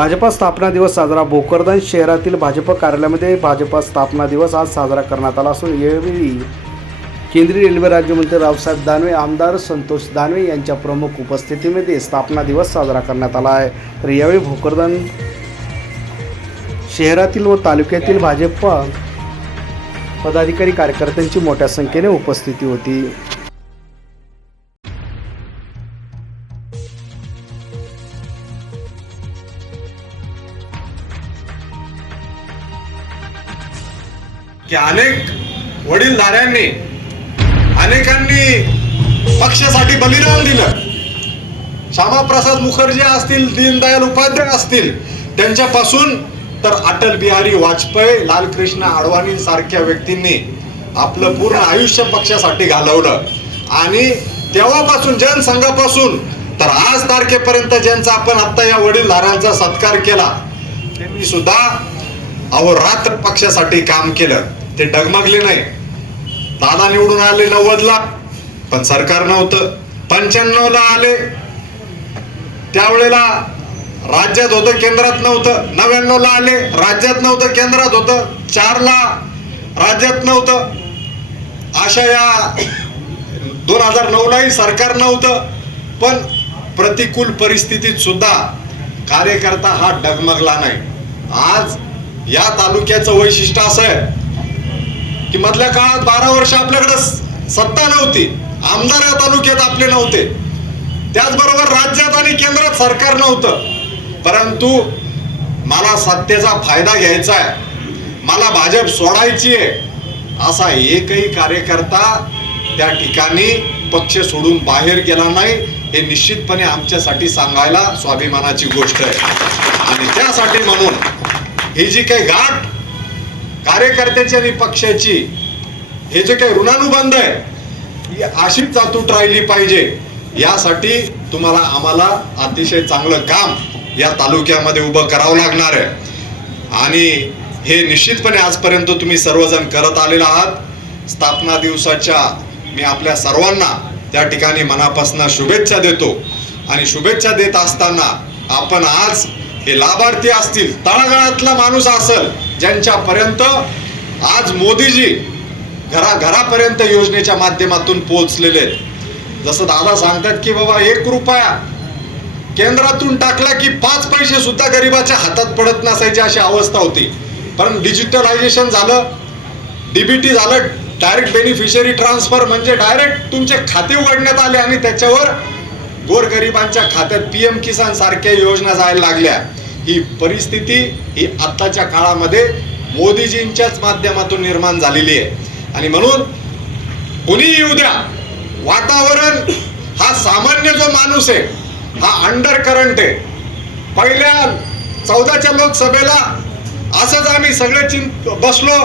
भाजपा स्थापना दिवस साजरा भोकरदन शहरातील भाजप कार्यालयामध्ये भाजपा स्थापना दिवस आज साजरा करण्यात आला असून यावेळी केंद्रीय रेल्वे राज्यमंत्री रावसाहेब दानवे आमदार संतोष दानवे यांच्या प्रमुख उपस्थितीमध्ये स्थापना दिवस साजरा करण्यात आला आहे. तर यावेळी भोकरदन शहरातील व तालुक्यातील भाजप पदाधिकारी कार्यकर्त्यांची मोठ्या संख्येने उपस्थिती होती. की अनेक वडीलधाऱ्यांनी अनेकांनी पक्षासाठी बलिदान दिलं. श्यामाप्रसाद मुखर्जी असतील दीनदयाल उपाध्याय असतील त्यांच्यापासून तर अटल बिहारी वाजपेयी लालकृष्ण अडवाणी सारख्या व्यक्तींनी आपलं पूर्ण आयुष्य पक्षासाठी घालवलं. आणि तेव्हापासून जनसंघापासून तर आज तारखेपर्यंत ज्यांचा आपण आत्ता या वडीलधाऱ्यांचा सत्कार केला त्यांनी सुद्धा अहोरात्र पक्षासाठी काम केलं. ते डगमगले नाही. दादा निवडून आले नव्वदला पण सरकार नव्हतं. पंच्याण्णवला आले. त्यावेळेला राज्यात होतं केंद्रात नव्हतं. नव्याण्णवला आले राज्यात नव्हतं केंद्रात होतं. चारला राज्यात नव्हतं. अशा या दोन हजार नऊलाही सरकार नव्हतं. पण प्रतिकूल परिस्थितीत सुद्धा कार्यकर्ता हा डगमगला नाही. आज या तालुक्याचं वैशिष्ट्य असं आहे. की मधल्या काळात बारा वर्ष आपल्याकडे सत्ता नव्हती. आमदार या तालुक्यात आपले नव्हते. त्याचबरोबर राज्यात आणि केंद्रात सरकार नव्हतं. परंतु मला सत्तेचा फायदा घ्यायचा आहे. मला भाजप सोडायची आहे. असा एकही कार्यकर्ता त्या ठिकाणी पक्ष सोडून बाहेर गेला नाही हे निश्चितपणे आमच्यासाठी सांगायला स्वाभिमानाची गोष्ट आहे. आणि त्यासाठी म्हणून ही जी काही गाठ कार्यकर्त्याची आणि पक्षाची हे जे काही ऋणानुबंध आहे ही अशीच अतूट राहिली पाहिजे. यासाठी तुम्हाला आम्हाला अतिशय चांगलं काम या तालुक्यामध्ये उभं करावं लागणार आहे. आणि हे निश्चितपणे आजपर्यंत तुम्ही सर्वजण करत आलेला आहात. स्थापना दिवसाच्या मी आपल्या सर्वांना त्या ठिकाणी मनापासून शुभेच्छा देतो. आणि शुभेच्छा देत असताना आपण आज हे लाभार्थी असतील तळागाळातला माणूस असेल ज्यांच्यापर्यंत आज मोदीजी घरा घरापर्यंत योजनेच्या माध्यमातून पोहोचलेले आहेत. जसं दादा सांगतात की बाबा एक रुपया केंद्रातून टाकला की पाच पैसे सुद्धा गरिबाच्या हातात पडत नसायची अशी अवस्था होती. पण डिजिटलायझेशन झालं डीबीटी झालं डायरेक्ट बेनिफिशरी ट्रान्सफर म्हणजे डायरेक्ट तुमचे खाते उघडण्यात आले आणि त्याच्यावर गोरगरिबांच्या खात्यात पी एम किसान सारख्या योजना जायला लागल्या. ही परिस्थिती ही आत्ताच्या काळामध्ये मोदीजींच्याच माध्यमातून निर्माण झालेली आहे. आणि म्हणून कुणीही येऊ द्या वातावरण हा सामान्य जो माणूस आहे हा अंडर करंट आहे पहिल्या चौदाच्या लोकसभेला असंच आम्ही सगळे चिं बसलो